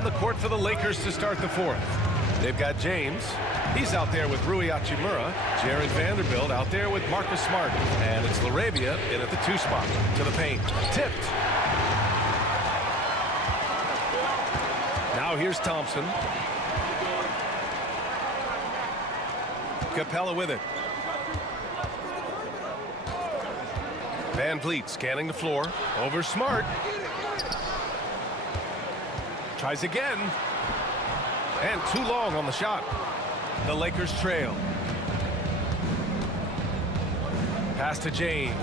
on the court for the Lakers to start the fourth. They've got James. He's out there with Rui Hachimura. Jared Vanderbilt out there with Marcus Smart. And it's LaRavia in at the 2 spot. To the paint. Tipped. Now here's Thompson. Capella with it. VanVleet scanning the floor. Over Smart. Tries again. And too long on the shot. The Lakers trail. Pass to James.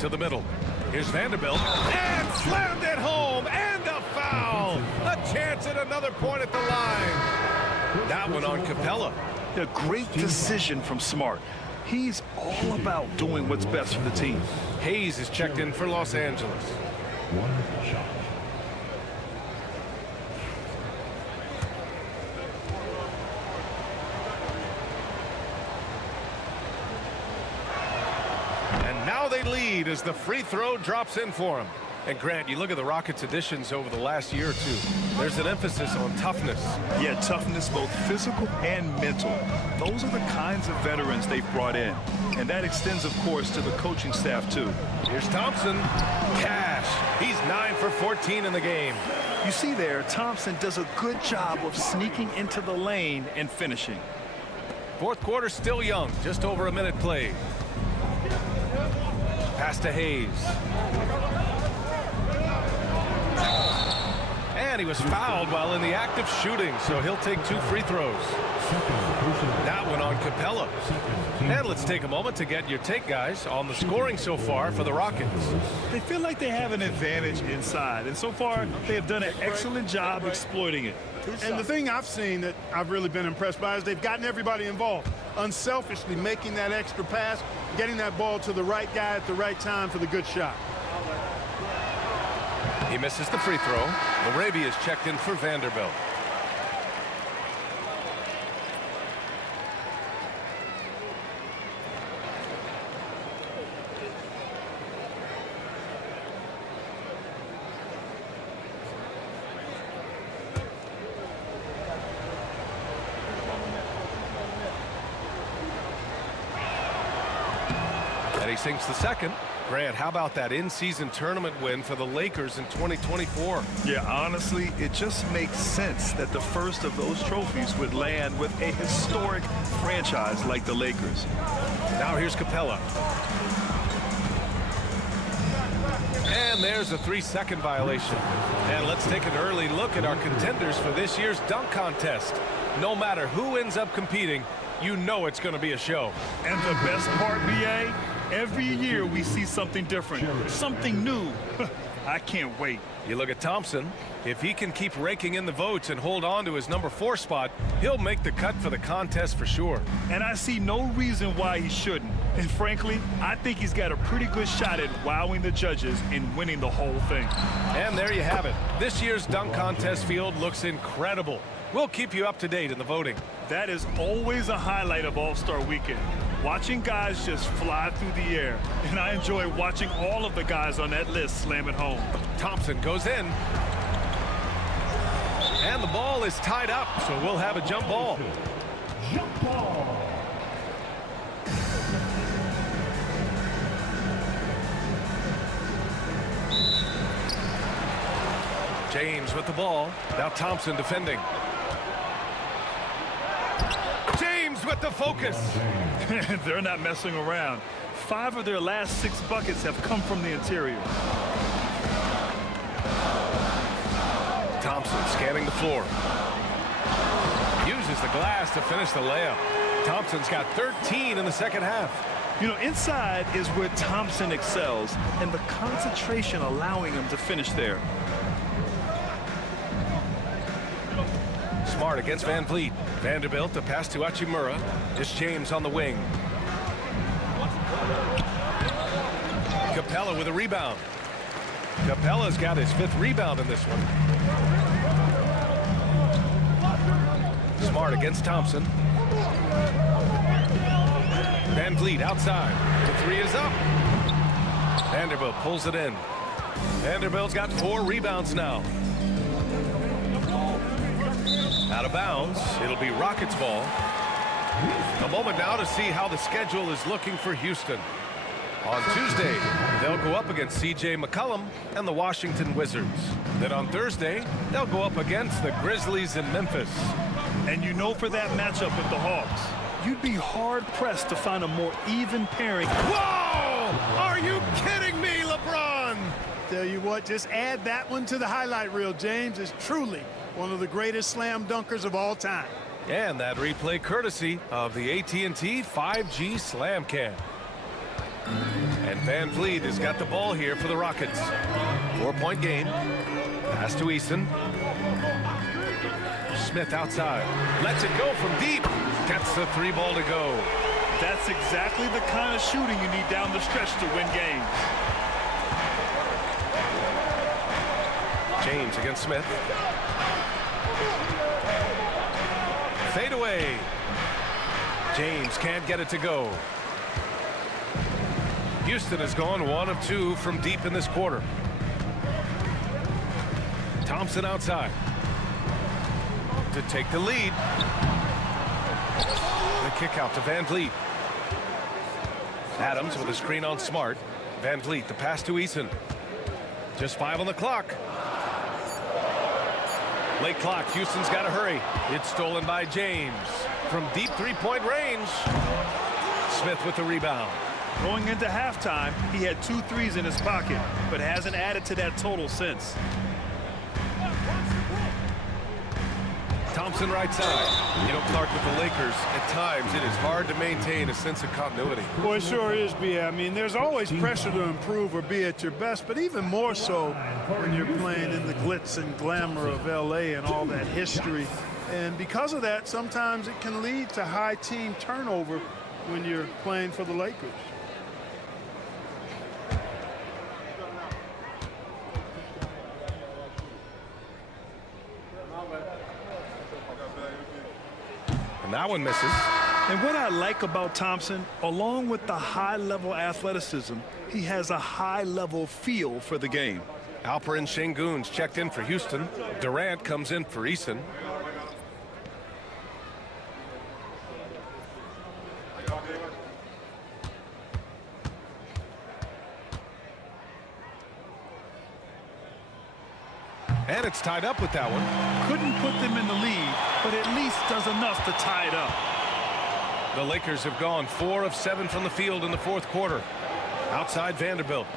To the middle. Here's Vanderbilt. And slammed it home. And a foul. A chance at another point at the line. That one on Capella. A great decision from Smart. He's all about doing what's best for the team. Hayes is checked in for Los Angeles. 1 shot. And now they lead as the free throw drops in for him. And Grant, you look at the Rockets' additions over the last year or two. There's an emphasis on toughness. Yeah, toughness, both physical and mental. Those are the kinds of veterans they've brought in. And that extends, of course, to the coaching staff, too. Here's Thompson. Cash. He's 9 for 14 in the game. You see there, Thompson does a good job of sneaking into the lane and finishing. Fourth quarter still young. Just over a minute played. Pass to Hayes. And he was fouled while in the act of shooting, so he'll take 2 free throws. That one on Capella. And let's take a moment to get your take, guys, on the scoring so far for the Rockets. They feel like they have an advantage inside, and so far they have done an excellent job exploiting it. And the thing I've seen that I've really been impressed by is they've gotten everybody involved, unselfishly making that extra pass, getting that ball to the right guy at the right time for the good shot. He misses the free throw. LaRavia is checked in for Vanderbilt. And he sinks the second. Grant, how about that in-season tournament win for the Lakers in 2024? Yeah, honestly, it just makes sense that the first of those trophies would land with a historic franchise like the Lakers. Now here's Capella. And there's a 3-second violation. And let's take an early look at our contenders for this year's dunk contest. No matter who ends up competing, you know it's going to be a show. And the best part, BA? Every year we see something different, something new. I can't wait. You look at Thompson. If he can keep raking in the votes and hold on to his number 4 spot, he'll make the cut for the contest for sure. And I see no reason why he shouldn't. And frankly, I think he's got a pretty good shot at wowing the judges and winning the whole thing. And there you have it. This year's dunk contest field looks incredible. We'll keep you up to date in the voting. That is always a highlight of All-Star Weekend. Watching guys just fly through the air. And I enjoy watching all of the guys on that list slam it home. Thompson goes in. And the ball is tied up, so we'll have a jump ball. Jump ball. James with the ball. Now Thompson defending. James with the focus. They're not messing around. 5 of their last 6 buckets have come from the interior. Thompson scanning the floor. Uses the glass to finish the layup. Thompson's got 13 in the second half. You know, inside is where Thompson excels, and the concentration allowing him to finish there. Smart against VanVleet. Vanderbilt, the pass to Hachimura. Just James on the wing. Capella with a rebound. Capella's got his 5th rebound in this one. Smart against Thompson. VanVleet outside. The 3 is up. Vanderbilt pulls it in. Vanderbilt's got 4 rebounds now. Out of bounds. It'll be Rockets ball. A moment now to see how the schedule is looking for Houston. On Tuesday, they'll go up against C.J. McCollum and the Washington Wizards. Then on Thursday, they'll go up against the Grizzlies in Memphis. And you know, for that matchup with the Hawks, you'd be hard-pressed to find a more even pairing. Whoa! Are you kidding me, LeBron? Tell you what, just add that one to the highlight reel. James is truly one of the greatest slam dunkers of all time. And that replay courtesy of the AT&T 5G Slam Cam. And VanVleet has got the ball here for the Rockets. 4-point game. Pass to Eason. Smith outside. Lets it go from deep. Gets the 3 ball to go. That's exactly the kind of shooting you need down the stretch to win games. James against Smith. Fade away. James can't get it to go. Houston has gone 1 of 2 from deep in this quarter. Thompson outside to take the lead. The kick out to VanVleet. Adams with a screen on Smart. VanVleet, the pass to Eason. Just 5 on the clock. Late clock. Houston's got to hurry. It's stolen by James from deep 3-point range. Smith with the rebound. Going into halftime, he had 2 threes in his pocket, but hasn't added to that total since. Thompson right side. You know, Clark, with the Lakers, at times it is hard to maintain a sense of continuity. Boy, it sure is, B. I mean, there's always pressure to improve or be at your best, but even more so when you're playing in the glitz and glamour of L.A. and all that history. And because of that, sometimes it can lead to high team turnover when you're playing for the Lakers. And that one misses. And what I like about Thompson, along with the high-level athleticism, he has a high-level feel for the game. Alperen Şengün's checked in for Houston. Durant comes in for Eason. And it's tied up with that one. Couldn't put them in the lead, but at least does enough to tie it up. The Lakers have gone 4 of 7 from the field in the 4th quarter. Outside Vanderbilt.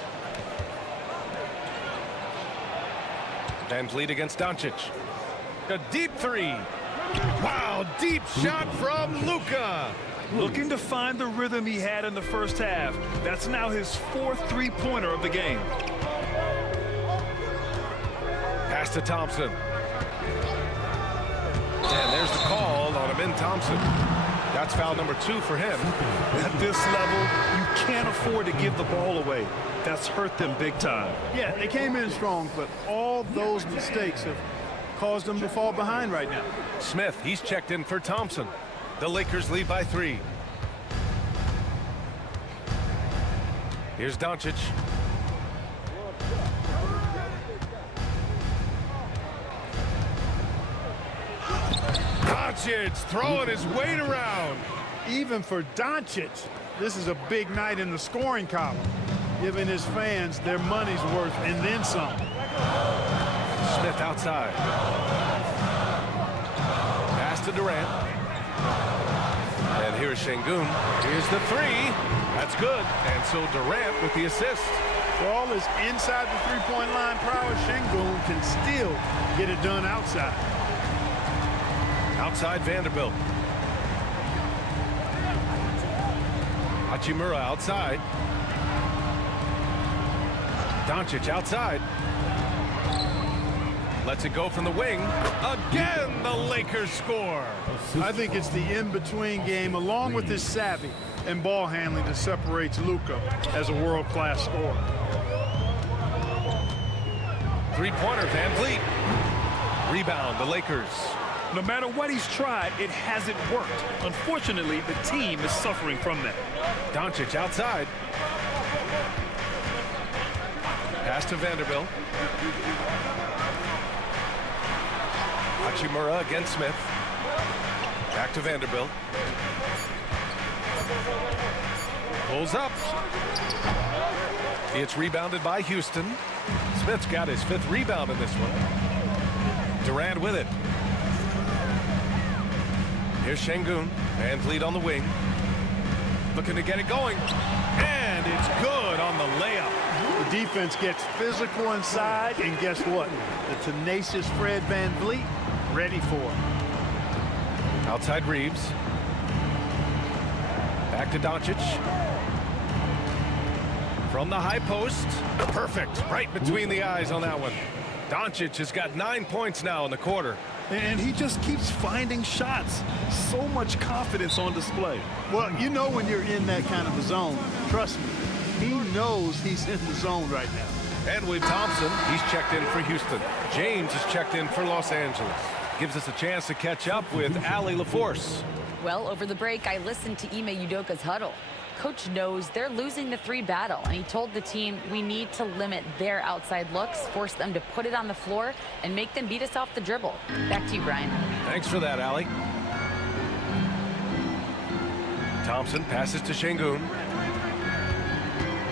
VanVleet against Doncic. A deep 3. Wow, deep shot from Luka. Looking to find the rhythm he had in the first half. That's now his 4th three-pointer of the game. Pass to Thompson. And there's the call on Amin Thompson. That's foul number 2 for him. At this level, you can't afford to give the ball away. That's hurt them big time. Yeah, they came in strong, but all those mistakes have caused them to fall behind right now. Smith, he's checked in for Thompson. The Lakers lead by 3. Here's Doncic. Doncic throwing his weight around. Even for Doncic, this is a big night in the scoring column, giving his fans their money's worth and then some. Smith outside. Pass to Durant. And here's Şengün. Here's the 3. That's good. And so Durant with the assist. For all his inside the three-point line prowess, Şengün can still get it done outside. Outside Vanderbilt. Hachimura outside. Doncic outside. Lets it go from the wing. Again, the Lakers score. I think it's the in-between game, along with his savvy and ball handling, that separates Luka as a world-class scorer. Three-pointer, VanVleet. Rebound, the Lakers. No matter what he's tried, it hasn't worked. Unfortunately, the team is suffering from that. Doncic outside. Pass to Vanderbilt. Hachimura against Smith. Back to Vanderbilt. Pulls up. It's rebounded by Houston. Smith's got his 5th rebound in this one. Durant with it. Here's Şengün. VanVleet on the wing. Looking to get it going. And it's good on the layup. The defense gets physical inside, and guess what? The tenacious Fred VanVleet ready for it. Outside Reeves. Back to Doncic. From the high post. Perfect. Right between the eyes on that one. Doncic has got 9 points now in the quarter. And he just keeps finding shots. So much confidence on display. Well, you know when you're in that kind of a zone. Trust me. He knows he's in the zone right now. And with Thompson, he's checked in for Houston. James is checked in for Los Angeles. Gives us a chance to catch up with Allie LaForce. Well, over the break, I listened to Ime Udoka's huddle. Coach knows they're losing the 3 battle, and he told the team we need to limit their outside looks, force them to put it on the floor, and make them beat us off the dribble. Back to you, Brian. Thanks for that, Allie. Thompson passes to Şengün.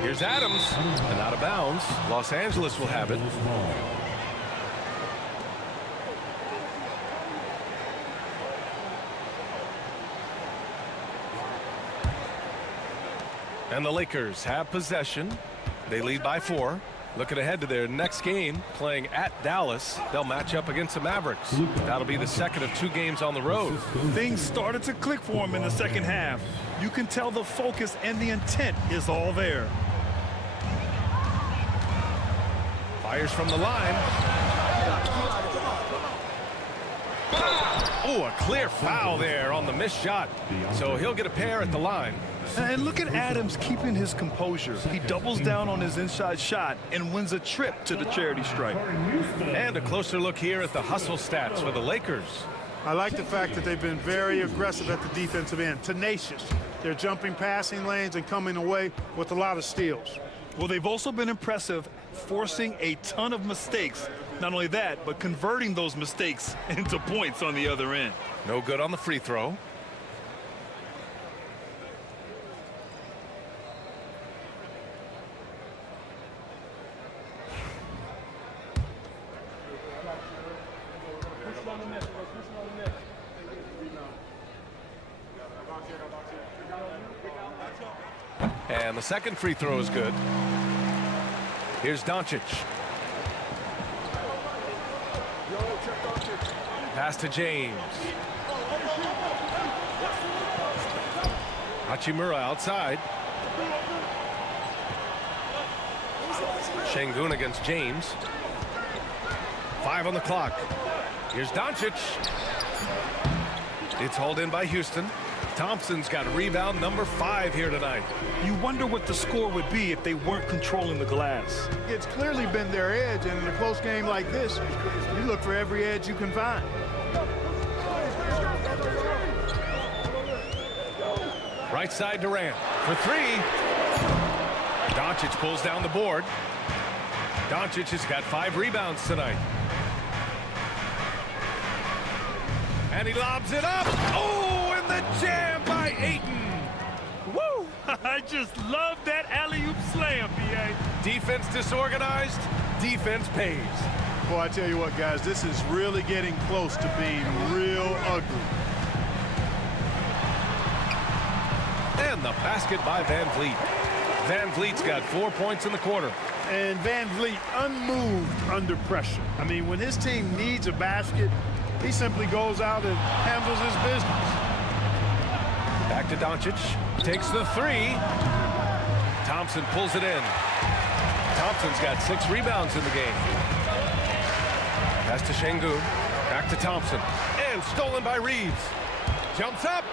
Here's Adams, and out of bounds. Los Angeles will have it. And the Lakers have possession. They lead by 4. Looking ahead to their next game, playing at Dallas. They'll match up against the Mavericks. That'll be the second of 2 games on the road. Things started to click for him in the second half. You can tell the focus and the intent is all there. Fires from the line. Oh, a clear foul there on the missed shot. So he'll get a pair at the line. And look at Adams keeping his composure. He doubles down on his inside shot and wins a trip to the charity stripe. And a closer look here at the hustle stats for the Lakers. I like the fact that they've been very aggressive at the defensive end. Tenacious. They're jumping passing lanes and coming away with a lot of steals. Well, they've also been impressive, forcing a ton of mistakes. Not only that, but converting those mistakes into points on the other end. No good on the free throw. And the second free throw is good. Here's Doncic. Pass to James. Hachimura outside. Şengün against James. 5 on the clock. Here's Doncic. It's hauled in by Houston. Thompson's got rebound number 5 here tonight. You wonder what the score would be if they weren't controlling the glass. It's clearly been their edge, and in a close game like this, you look for every edge you can find. Right side Durant for 3. Doncic pulls down the board. Doncic has got 5 rebounds tonight. And he lobs it up. Oh, and the jam by Ayton. Woo! I just love that alley-oop slam, B.A. Defense disorganized, defense pays. Boy, I tell you what, guys, this is really getting close to being real ugly. And the basket by VanVleet. VanVleet's got 4 points in the quarter. And VanVleet unmoved under pressure. I mean, when his team needs a basket, he simply goes out and handles his business. Back to Doncic. Takes the 3. Thompson pulls it in. Thompson's got 6 rebounds in the game. Pass to Şengün. Back to Thompson. And stolen by Reeves. Jumps up.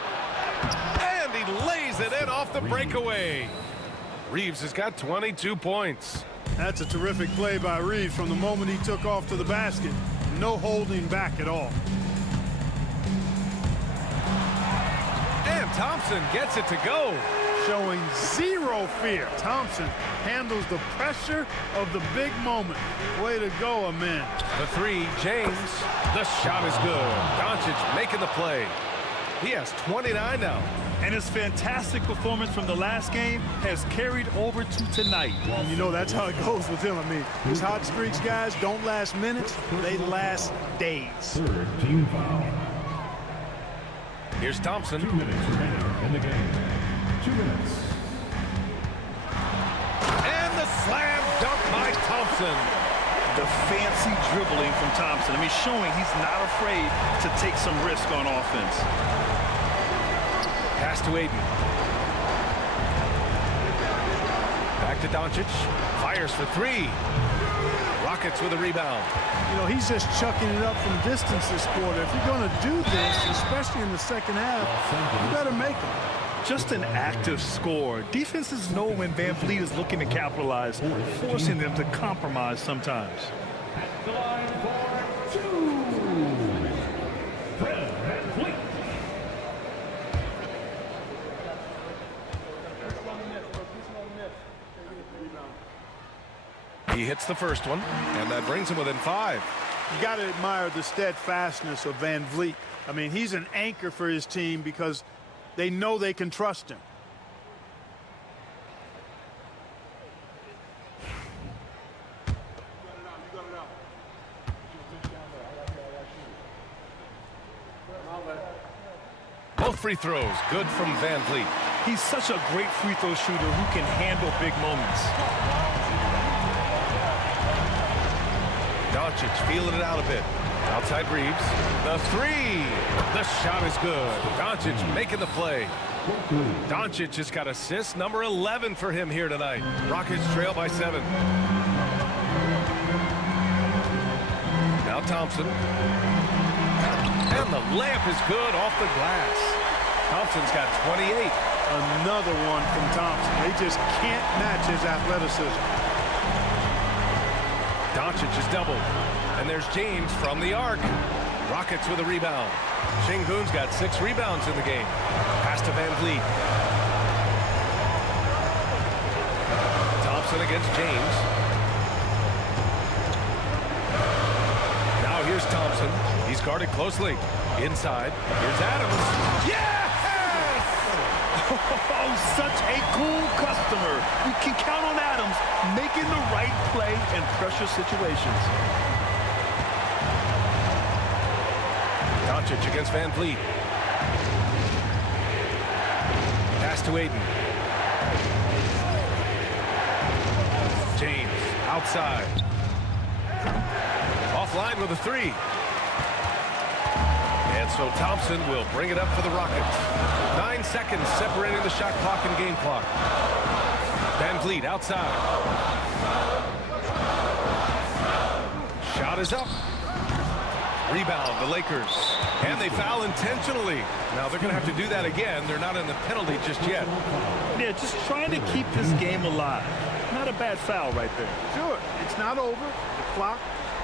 And he lays it in off the breakaway. Reeves has got 22 points. That's a terrific play by Reeves from the moment he took off to the basket. No holding back at all. And Thompson gets it to go. showing zero fear. Thompson handles the pressure of the big moment. Way to go, Amin. The three, James. The shot is good. Doncic making the play. He has 29 now. And his fantastic performance from the last game has carried over to tonight. And you know, that's how it goes with him. I mean, his hot streaks, guys, don't last minutes. They last days. Third team foul. Here's Thompson. 2 minutes remaining in the game. 2 minutes. And the slam dunk by Thompson. The fancy dribbling from Thompson. I mean, showing he's not afraid to take some risk on offense. Pass to Aiden. Back to Doncic. Fires for three. Rockets with a rebound. You know, he's just chucking it up from distance this quarter. If you're going to do this, especially in the second half, you better make them. Just an active score. Defenses know when VanVleet is looking to capitalize, forcing them to compromise sometimes. The line for 2. VanVleet. He hits the first one, and that brings him within 5. You got to admire the steadfastness of VanVleet. I mean, he's an anchor for his team because they know they can trust him. Both free throws, good from VanVleet. He's such a great free throw shooter who can handle big moments. Doncic feeling it out a bit. Outside Reeves. The three. The shot is good. Doncic making the play. Doncic just got assist number 11 for him here tonight. Rockets trail by 7. Now Thompson. And the layup is good off the glass. Thompson's got 28. Another one from Thompson. They just can't match his athleticism. Doncic is doubled. And there's James from the arc. Rockets with a rebound. Şengün's got 6 rebounds in the game. Pass to VanVleet. Thompson against James. Now here's Thompson. He's guarded closely. Inside. Here's Adams. Yes! Oh, such a cool customer. You can count on Adams making the right play in pressure situations. Doncic against VanVleet. Pass to Aiden. James outside. Offline with a 3. And so Thompson will bring it up for the Rockets. 9 seconds separating the shot clock and game clock. VanVleet outside. Shot is up. Rebound, the Lakers. And they foul intentionally. Now they're going to have to do that again. They're not in the penalty just yet. Yeah, just trying to keep this game alive. Not a bad foul right there. Sure, it's not over. The clock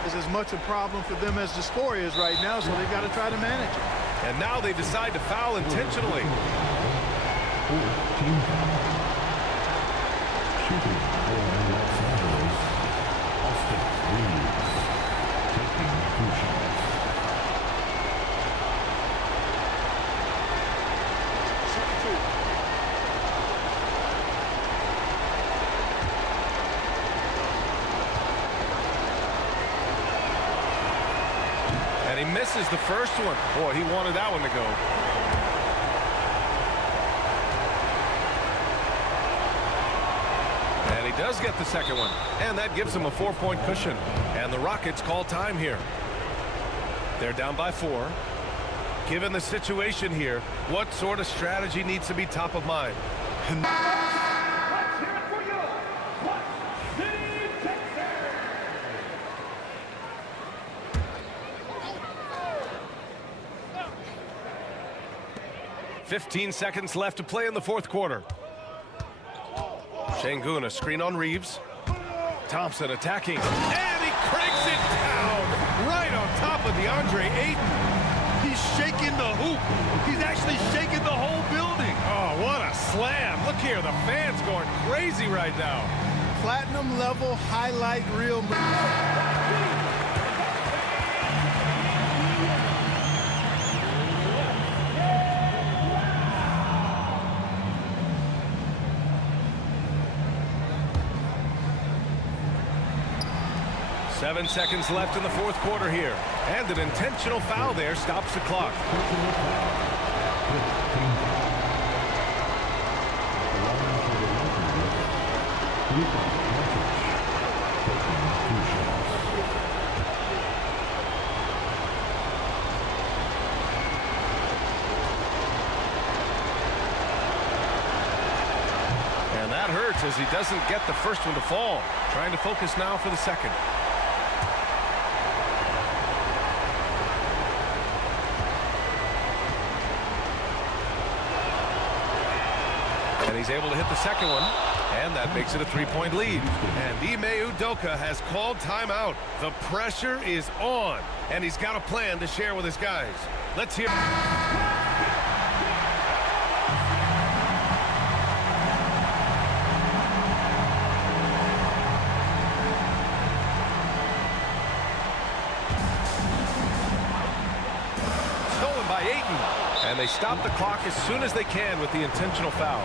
is as much a problem for them as the score is right now, so they've got to try to manage it. And now they decide to foul intentionally. Team foul. Shooting for Los Angeles. Austin Reeves. Taking 2 shots. And he misses the first one. Boy, he wanted that one to go. And he does get the second one. And that gives him a 4-point cushion. And the Rockets call time here. They're down by 4. Given the situation here, what sort of strategy needs to be top of mind? Let's hear it for you. What City, Texas? 15 seconds left to play in the 4th quarter. Şengün, a screen on Reeves. Thompson attacking. And he cranks it down right on top of DeAndre Ayton. He's shaking the hoop. He's actually shaking the whole building. building. Oh, what a slam. Look here, the fans going crazy right now. Platinum level highlight reel. 7 seconds left in the fourth quarter here. And an intentional foul there stops the clock. And that hurts as he doesn't get the first one to fall. Trying to focus now for the second. And he's able to hit the second one, and that makes it a three-point lead. And Ime Udoka has called timeout. The pressure is on, and he's got a plan to share with his guys. Let's hear. Stolen by Ayton. And they stop the clock as soon as they can with the intentional foul.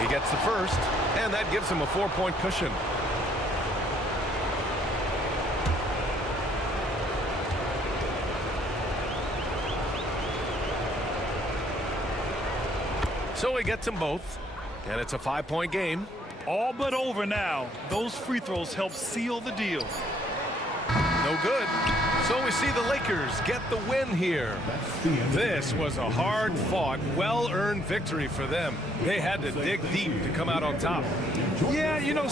He gets the first, and that gives him a 4-point cushion. So he gets them both, and it's a 5-point game. All but over now. Those free throws help seal the deal. No good. So we see the Lakers get the win here. This was a hard-fought, well-earned victory for them. They had to dig deep to come out on top. Yeah, you know,